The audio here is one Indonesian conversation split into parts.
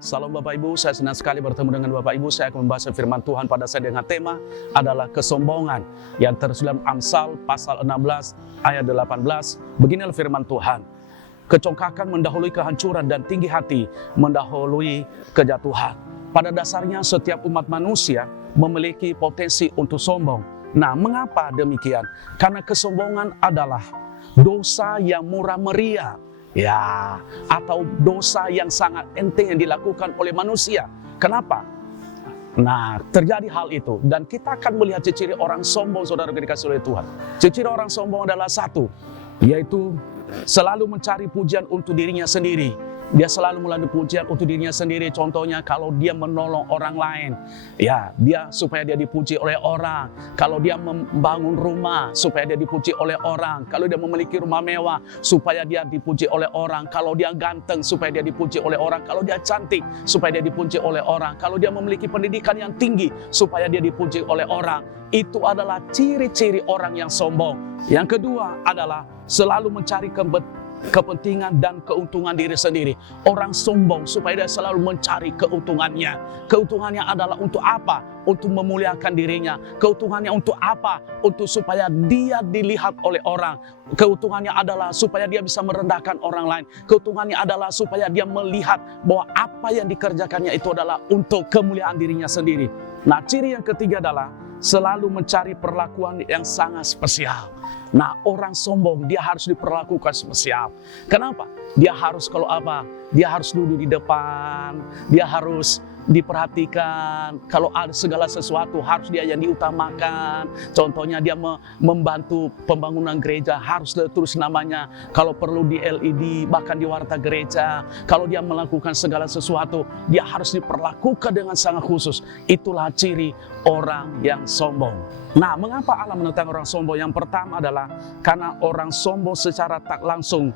Salam Bapak Ibu, saya senang sekali bertemu dengan Bapak Ibu. Saya akan membahas firman Tuhan pada saya dengan tema adalah kesombongan yang tersudah dalam Amsal pasal 16 ayat 18. Beginilah firman Tuhan. Kecongkakan mendahului kehancuran dan tinggi hati mendahului kejatuhan. Pada dasarnya setiap umat manusia memiliki potensi untuk sombong. Nah, mengapa demikian? Karena kesombongan adalah dosa yang murah meriah. Ya, atau dosa yang sangat enteng yang dilakukan oleh manusia. Kenapa? Nah, terjadi hal itu. Dan kita akan melihat ciri orang sombong, saudara dikasih oleh Tuhan. Ciri orang sombong adalah satu, yaitu selalu mencari pujian untuk dirinya sendiri. Dia selalu melalui pujian untuk dirinya sendiri. Contohnya kalau dia menolong orang lain, ya dia supaya dia dipuji oleh orang. Kalau dia membangun rumah supaya dia dipuji oleh orang. Kalau dia memiliki rumah mewah supaya dia dipuji oleh orang. Kalau dia ganteng supaya dia dipuji oleh orang. Kalau dia cantik supaya dia dipuji oleh orang. Kalau dia memiliki pendidikan yang tinggi supaya dia dipuji oleh orang. Itu adalah ciri-ciri orang yang sombong. Yang kedua adalah selalu mencari kepentingan dan keuntungan diri sendiri. Orang sombong supaya dia selalu mencari keuntungannya. Keuntungannya adalah untuk apa? Untuk memuliakan dirinya. Keuntungannya untuk apa? Untuk supaya dia dilihat oleh orang. Keuntungannya adalah supaya dia bisa merendahkan orang lain. Keuntungannya adalah supaya dia melihat bahwa apa yang dikerjakannya itu adalah untuk kemuliaan dirinya sendiri. Nah, ciri yang ketiga adalah selalu mencari perlakuan yang sangat spesial. Nah, orang sombong dia harus diperlakukan spesial. Kenapa? Dia harus kalau apa? Dia harus duduk di depan, dia harus diperhatikan. Kalau ada segala sesuatu harus dia yang diutamakan. Contohnya dia membantu pembangunan gereja, harus terus namanya. Kalau perlu di LED, bahkan di warta gereja. Kalau dia melakukan segala sesuatu, dia harus diperlakukan dengan sangat khusus. Itulah ciri orang yang sombong. Nah, mengapa Allah menentang orang sombong? Yang pertama adalah karena orang sombong secara tak langsung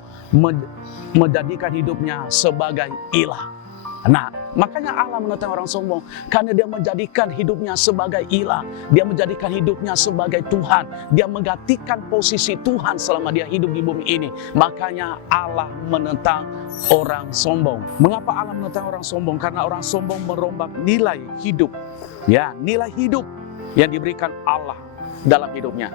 menjadikan hidupnya sebagai ilah. Nah, makanya Allah menentang orang sombong karena dia menjadikan hidupnya sebagai ilah. Dia menjadikan hidupnya sebagai Tuhan. Dia menggantikan posisi Tuhan selama dia hidup di bumi ini. Makanya Allah menentang orang sombong. Mengapa Allah menentang orang sombong? Karena orang sombong merombak nilai hidup. Ya, nilai hidup yang diberikan Allah dalam hidupnya.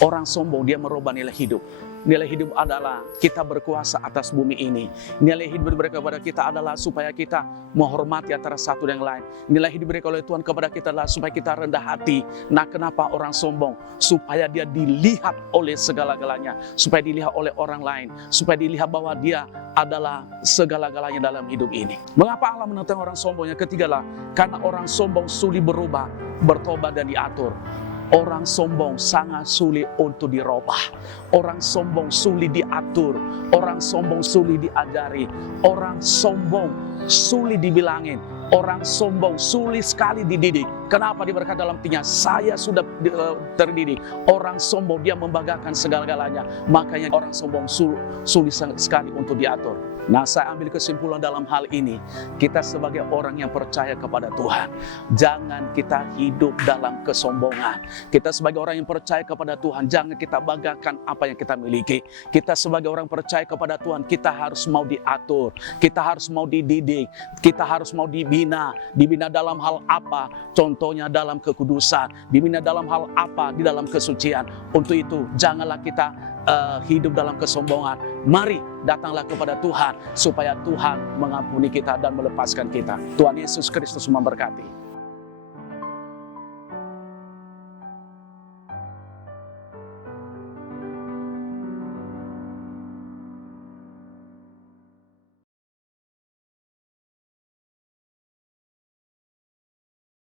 Orang sombong dia merubah nilai hidup. Nilai hidup adalah kita berkuasa atas bumi ini. Nilai hidup diberikan kepada kita adalah supaya kita menghormati antara satu dan lain. Nilai hidup diberikan oleh Tuhan kepada kita adalah supaya kita rendah hati. Nah, kenapa orang sombong? Supaya dia dilihat oleh segala-galanya. Supaya dilihat oleh orang lain. Supaya dilihat bahwa dia adalah segala-galanya dalam hidup ini. Mengapa Allah menentang orang sombong? Yang ketiga lah, karena orang sombong sulit berubah, bertobat dan diatur. Orang sombong sangat sulit untuk dirubah. Orang sombong sulit diatur. Orang sombong sulit diajari. Orang sombong sulit dibilangin. Orang sombong sulit sekali dididik. Kenapa? Dia berkata dalam hatinya, saya sudah terdidik. Orang sombong dia membanggakan segala-galanya. Makanya orang sombong sulit sekali untuk diatur. Nah, saya ambil kesimpulan dalam hal ini. Kita sebagai orang yang percaya kepada Tuhan, jangan kita hidup dalam kesombongan. Kita sebagai orang yang percaya kepada Tuhan, jangan kita banggakan apa yang kita miliki. Kita sebagai orang percaya kepada Tuhan, kita harus mau diatur. Kita harus mau dididik. Kita harus mau dibina. Dibina dalam hal apa? Contohnya dalam kekudusan. Dibina dalam hal apa? Di dalam kesucian. Untuk itu, janganlah kita hidup dalam kesombongan. Mari datanglah kepada Tuhan supaya Tuhan mengampuni kita dan melepaskan kita. Tuhan Yesus Kristus memberkati.